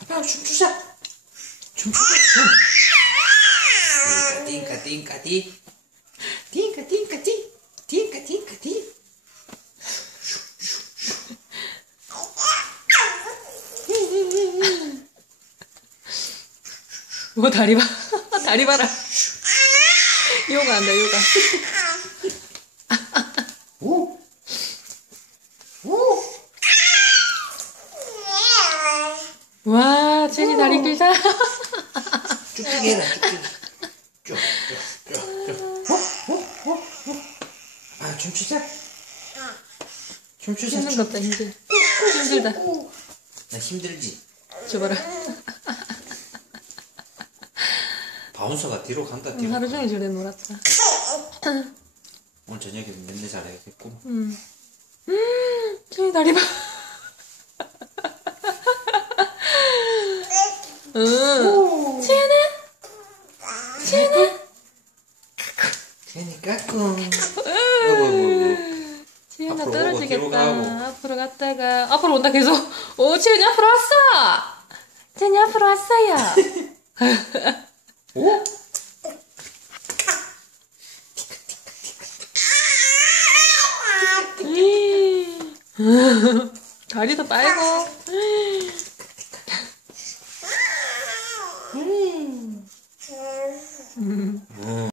아빠 춤추자. 춤추자 네, 띵까 띵까 띵. 뭐 다리 봐? 다리 봐라. 요가 한다, 요가. 와, 제니 다리 길다. 쭉쭉이 해라 쭉쭉이. 쭉 쭉 쭉 쭉. 어? 어? 어? 어? 아 춤추자. 춤추자. 춤. 힘든갑다, 힘들. 힘들다. 나 힘들지. 줘봐라. 바운서가 뒤로 간다 뒤로. 하루 종일 저래 놀았다. 오늘 저녁에 맨날 잘해야겠고. 음. 제니 다리 봐. 응. 채연아? 채연아? 꿍. 어이구 어이구. 채연아 떨어지겠다. 앞으로 갔다가 앞으로 온다 계속. 오, 채연이 앞으로 왔어. 채연이 앞으로 왔어요. 오? 음. 다리도 빨고. 음. 음.